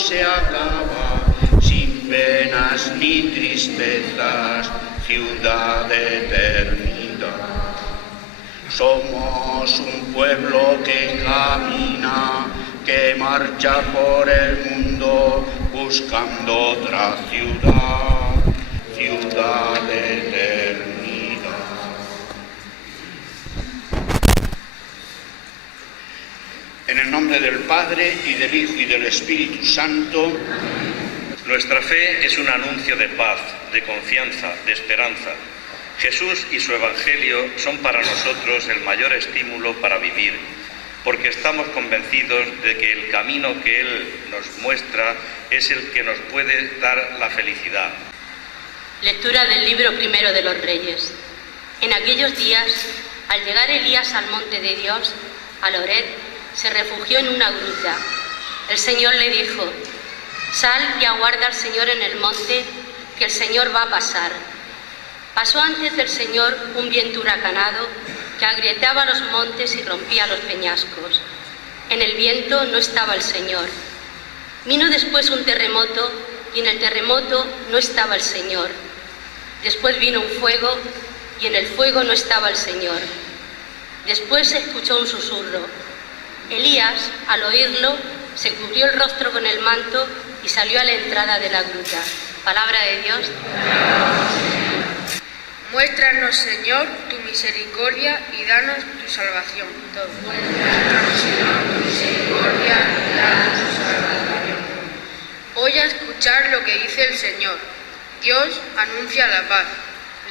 se acaba, sin penas ni tristezas, ciudad de eternidad. Somos un pueblo que camina, que marcha por el mundo buscando otra ciudad, ciudad de eternidad. En el nombre del Padre, y del Hijo, y del Espíritu Santo. Nuestra fe es un anuncio de paz, de confianza, de esperanza. Jesús y su Evangelio son para nosotros el mayor estímulo para vivir, porque estamos convencidos de que el camino que Él nos muestra es el que nos puede dar la felicidad. Lectura del libro primero de los Reyes. En aquellos días, al llegar Elías al monte de Dios, al Horeb, se refugió en una gruta. El Señor le dijo: sal y aguarda al Señor en el monte, que el Señor va a pasar. Pasó antes del Señor un viento huracanado que agrietaba los montes y rompía los peñascos. En el viento no estaba el Señor. Vino después un terremoto, y en el terremoto no estaba el Señor. Después vino un fuego, y en el fuego no estaba el Señor. Después se escuchó un susurro. Elías, al oírlo, se cubrió el rostro con el manto y salió a la entrada de la gruta. Palabra de Dios. Muéstranos, Señor, tu misericordia y danos tu salvación. Muéstranos, Señor, tu misericordia y danos tu salvación. Voy a escuchar lo que dice el Señor. Dios anuncia la paz.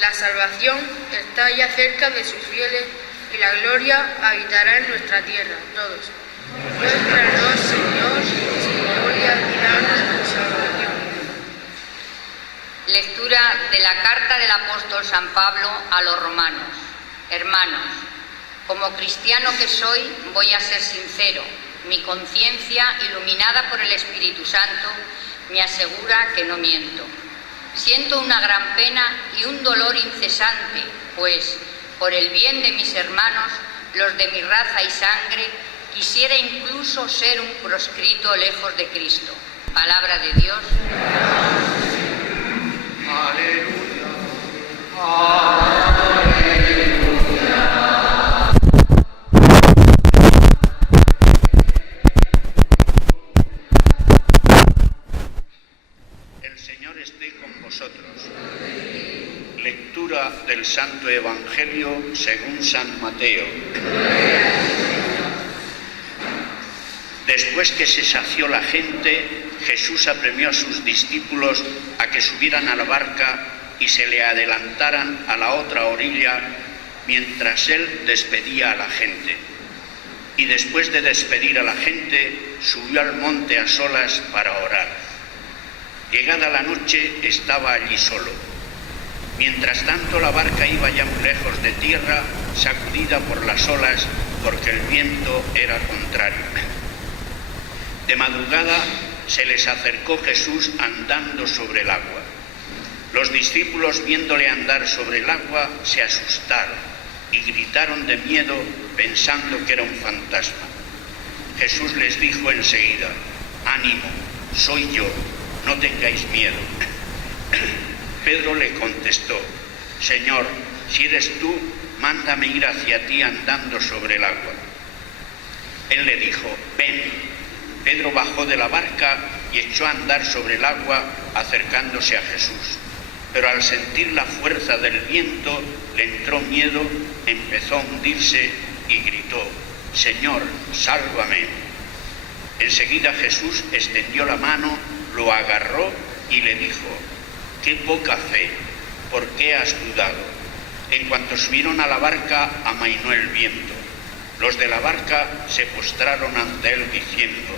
La salvación está ya cerca de sus fieles y la gloria habitará en nuestra tierra. Todos. Muéstranos, Señor, tu misericordia y danos tu salvación. Lectura de la carta del apóstol San Pablo a los romanos. Hermanos, como cristiano que soy, voy a ser sincero. Mi conciencia, iluminada por el Espíritu Santo, me asegura que no miento. Siento una gran pena y un dolor incesante, pues, por el bien de mis hermanos, los de mi raza y sangre, quisiera incluso ser un proscrito lejos de Cristo. Palabra de Dios. Aleluya. El Señor esté con vosotros. Lectura del Santo Evangelio según San Mateo. Después que se sació la gente, Jesús apremió a sus discípulos a que subieran a la barca y se le adelantaran a la otra orilla mientras él despedía a la gente. Y después de despedir a la gente, subió al monte a solas para orar. Llegada la noche, estaba allí solo. Mientras tanto, la barca iba ya muy lejos de tierra, sacudida por las olas, porque el viento era contrario. De madrugada se les acercó Jesús andando sobre el agua. Los discípulos, viéndole andar sobre el agua, se asustaron y gritaron de miedo, pensando que era un fantasma. Jesús les dijo enseguida: ánimo, soy yo, no tengáis miedo. Pedro le contestó: Señor, si eres tú, mándame ir hacia ti andando sobre el agua. Él le dijo: ven. Pedro bajó de la barca y echó a andar sobre el agua, acercándose a Jesús. Pero al sentir la fuerza del viento, le entró miedo, empezó a hundirse y gritó: Señor, sálvame. Enseguida Jesús extendió la mano, lo agarró y le dijo: qué poca fe, ¿por qué has dudado? En cuanto subieron a la barca, amainó el viento. Los de la barca se postraron ante él diciendo: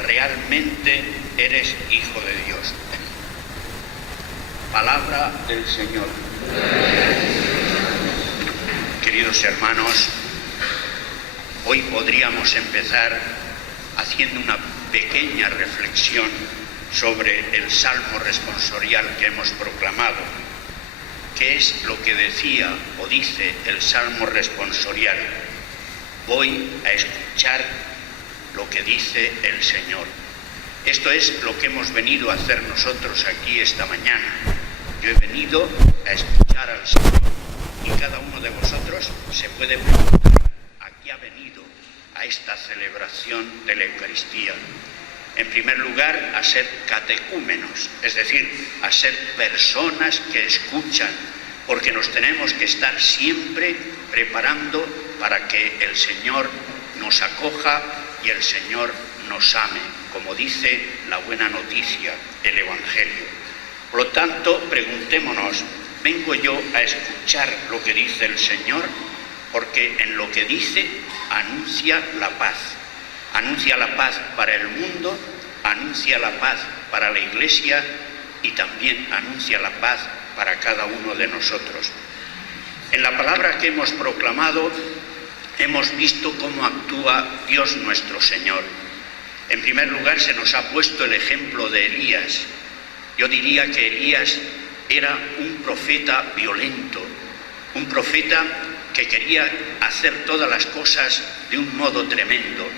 realmente eres Hijo de Dios. Palabra del Señor. Queridos hermanos, hoy podríamos empezar haciendo una pequeña reflexión sobre el salmo responsorial que hemos proclamado. ¿Qué es lo que decía o dice el salmo responsorial? Voy a escuchar lo que dice el Señor. Esto es lo que hemos venido a hacer nosotros aquí esta mañana. Yo he venido a escuchar al Señor y cada uno de vosotros se puede preguntar a qué ha venido a esta celebración de la Eucaristía. En primer lugar, a ser catecúmenos, es decir, a ser personas que escuchan, porque nos tenemos que estar siempre preparando para que el Señor nos acoja y el Señor nos ame, como dice la buena noticia, el Evangelio. Por lo tanto, preguntémonos, ¿vengo yo a escuchar lo que dice el Señor? Porque en lo que dice anuncia la paz. Anuncia la paz para el mundo, anuncia la paz para la Iglesia y también anuncia la paz para cada uno de nosotros. En la palabra que hemos proclamado hemos visto cómo actúa Dios nuestro Señor. En primer lugar, se nos ha puesto el ejemplo de Elías. Yo diría que Elías era un profeta violento, un profeta que quería hacer todas las cosas de un modo tremendo.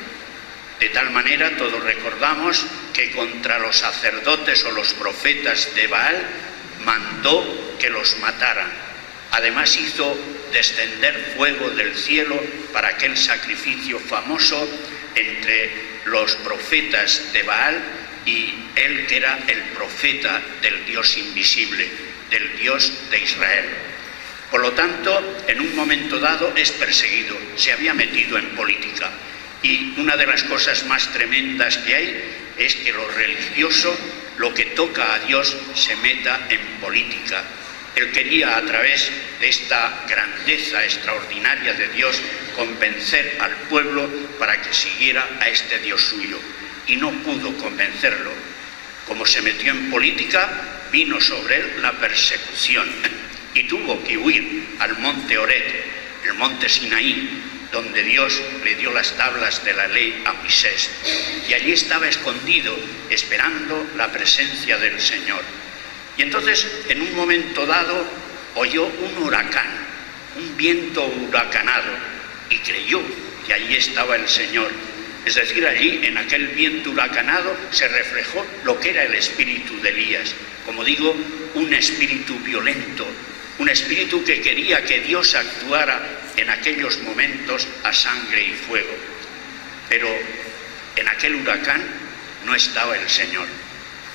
De tal manera, todos recordamos que contra los sacerdotes o los profetas de Baal mandó que los mataran. Además hizo descender fuego del cielo para aquel sacrificio famoso entre los profetas de Baal y él que era el profeta del Dios invisible, del Dios de Israel. Por lo tanto, en un momento dado es perseguido, se había metido en política. Y una de las cosas más tremendas que hay es que lo religioso, lo que toca a Dios, se meta en política. Él quería, a través de esta grandeza extraordinaria de Dios, convencer al pueblo para que siguiera a este Dios suyo. Y no pudo convencerlo. Como se metió en política, vino sobre él la persecución. Y tuvo que huir al monte Oret, el monte Sinaí, donde Dios le dio las tablas de la ley a Moisés. Y allí estaba escondido, esperando la presencia del Señor. Y entonces, en un momento dado, oyó un huracán, un viento huracanado, y creyó que allí estaba el Señor. Es decir, allí, en aquel viento huracanado, se reflejó lo que era el espíritu de Elías. Como digo, un espíritu violento, un espíritu que quería que Dios actuara en aquellos momentos a sangre y fuego. Pero en aquel huracán no estaba el Señor.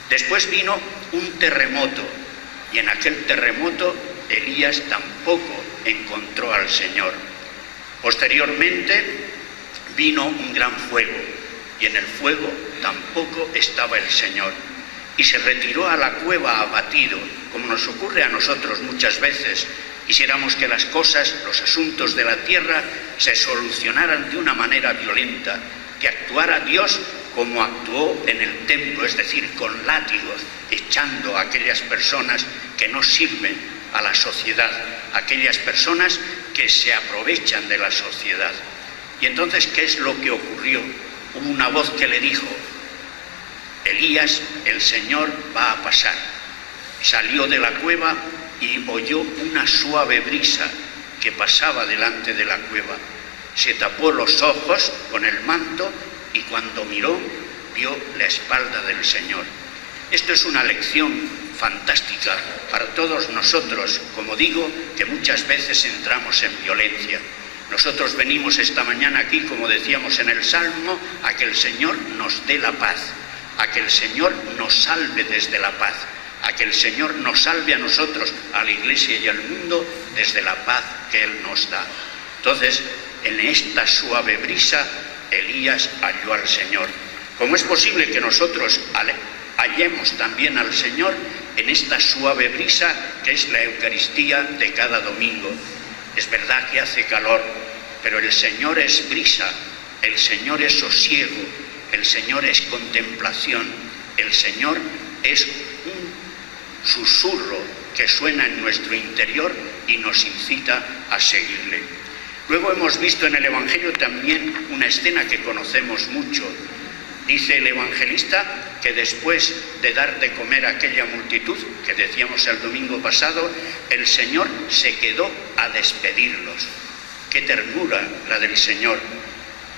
Después vino un terremoto, y en aquel terremoto Elías tampoco encontró al Señor. Posteriormente vino un gran fuego, y en el fuego tampoco estaba el Señor. Y se retiró a la cueva abatido, como nos ocurre a nosotros muchas veces. Quisiéramos que las cosas, los asuntos de la tierra, se solucionaran de una manera violenta, que actuara Dios como actuó en el templo, es decir, con látigos, echando a aquellas personas que no sirven a la sociedad, aquellas personas que se aprovechan de la sociedad. Y entonces, ¿qué es lo que ocurrió? Hubo una voz que le dijo: Elías, el Señor va a pasar. Salió de la cueva y oyó una suave brisa que pasaba delante de la cueva. Se tapó los ojos con el manto y cuando miró, vio la espalda del Señor. Esto es una lección fantástica para todos nosotros, como digo, que muchas veces entramos en violencia. Nosotros venimos esta mañana aquí, como decíamos en el Salmo, a que el Señor nos dé la paz, a que el Señor nos salve desde la paz, a que el Señor nos salve a nosotros, a la Iglesia y al mundo, desde la paz que Él nos da. Entonces, en esta suave brisa, Elías halló al Señor. ¿Cómo es posible que nosotros hallemos también al Señor en esta suave brisa que es la Eucaristía de cada domingo? Es verdad que hace calor, pero el Señor es brisa, el Señor es sosiego, el Señor es contemplación, el Señor es un susurro que suena en nuestro interior y nos incita a seguirle. Luego hemos visto en el Evangelio también una escena que conocemos mucho. Dice el evangelista que después de dar de comer a aquella multitud, que decíamos el domingo pasado, el Señor se quedó a despedirlos. Qué ternura la del Señor,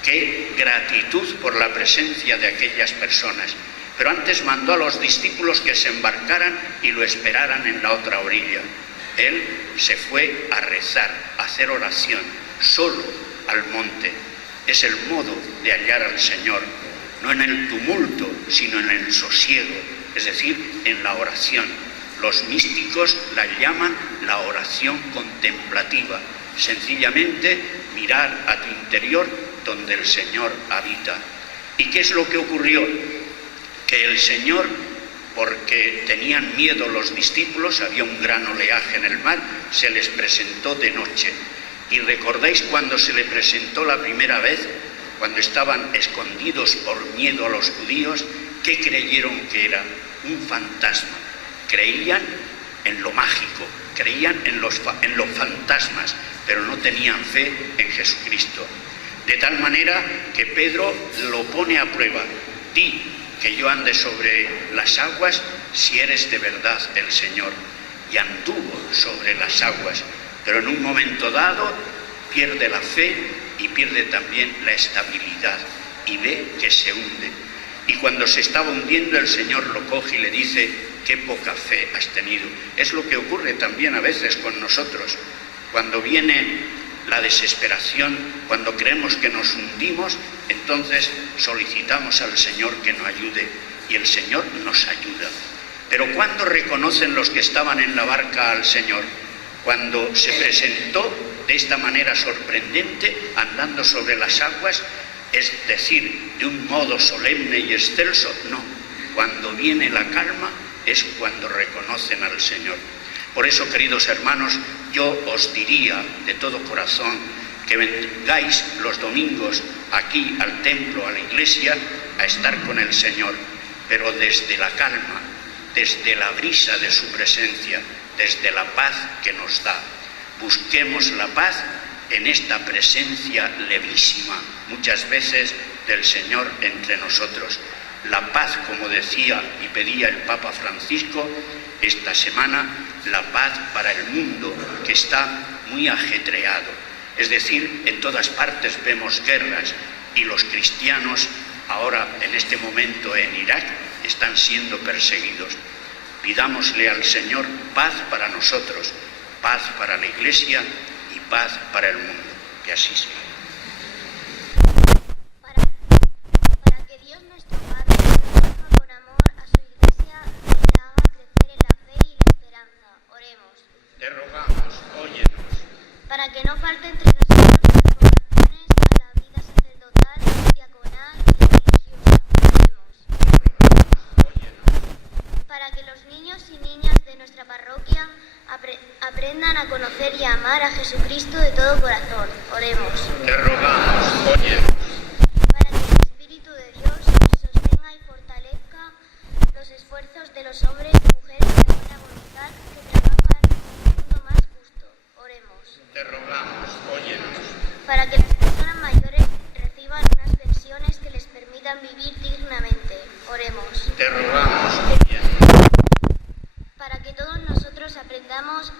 qué gratitud por la presencia de aquellas personas. Pero antes mandó a los discípulos que se embarcaran y lo esperaran en la otra orilla. Él se fue a rezar, a hacer oración, solo al monte. Es el modo de hallar al Señor, no en el tumulto, sino en el sosiego, es decir, en la oración. Los místicos la llaman la oración contemplativa, sencillamente mirar a tu interior donde el Señor habita. ¿Y qué es lo que ocurrió? Que el Señor, porque tenían miedo los discípulos, había un gran oleaje en el mar, se les presentó de noche. Y recordáis cuando se le presentó la primera vez, cuando estaban escondidos por miedo a los judíos, ¿qué creyeron que era? Un fantasma. Creían en lo mágico, creían en los fantasmas, pero no tenían fe en Jesucristo. De tal manera que Pedro lo pone a prueba. Di que yo ande sobre las aguas si eres de verdad el Señor. Y anduvo sobre las aguas, pero en un momento dado pierde la fe y pierde también la estabilidad y ve que se hunde. Y cuando se estaba hundiendo, el Señor lo coge y le dice: qué poca fe has tenido. Es lo que ocurre también a veces con nosotros. Cuando viene la desesperación, cuando creemos que nos hundimos, entonces solicitamos al Señor que nos ayude, y el Señor nos ayuda. Pero ¿cuándo reconocen los que estaban en la barca al Señor? Cuando se presentó de esta manera sorprendente, andando sobre las aguas, es decir, de un modo solemne y excelso. No, cuando viene la calma es cuando reconocen al Señor. Por eso, queridos hermanos, yo os diría de todo corazón que vengáis los domingos aquí al templo, a la iglesia, a estar con el Señor, pero desde la calma, desde la brisa de su presencia, desde la paz que nos da. Busquemos la paz en esta presencia levísima, muchas veces, del Señor entre nosotros. La paz, como decía y pedía el Papa Francisco esta semana, la paz para el mundo, que está muy ajetreado. Es decir, en todas partes vemos guerras, y los cristianos ahora, en este momento en Irak, están siendo perseguidos. Pidámosle al Señor paz para nosotros, paz para la Iglesia y paz para el mundo. Que así sea. Para que Dios nuestro Padre dirija con amor a su Iglesia y la haga crecer en la fe y la esperanza. Oremos. Te rogamos, óyenos. Para que no falte entre nosotros las vocaciones a la vida sacerdotal, diaconal y religiosa. Oremos. Para que los niños y niñas de nuestra parroquia aprendan a conocer y a amar a Jesucristo de todo corazón. Oremos. Te rogamos, óyenos. Para que el Espíritu de Dios sostenga y fortalezca los esfuerzos de los hombres y mujeres de buena voluntad que trabajan en un mundo más justo. Oremos. Te rogamos, óyenos. Para que las personas mayores reciban unas pensiones que les permitan vivir dignamente. Oremos. Te rogamos, óyenos. Para que todos nosotros aprendamos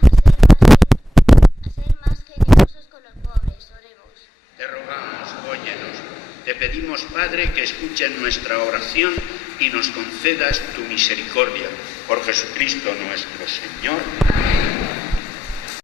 a ser más generosos con los pobres. Oremos. Te rogamos, óyenos. Te pedimos, Padre, que escuches nuestra oración y nos concedas tu misericordia. Por Jesucristo nuestro Señor.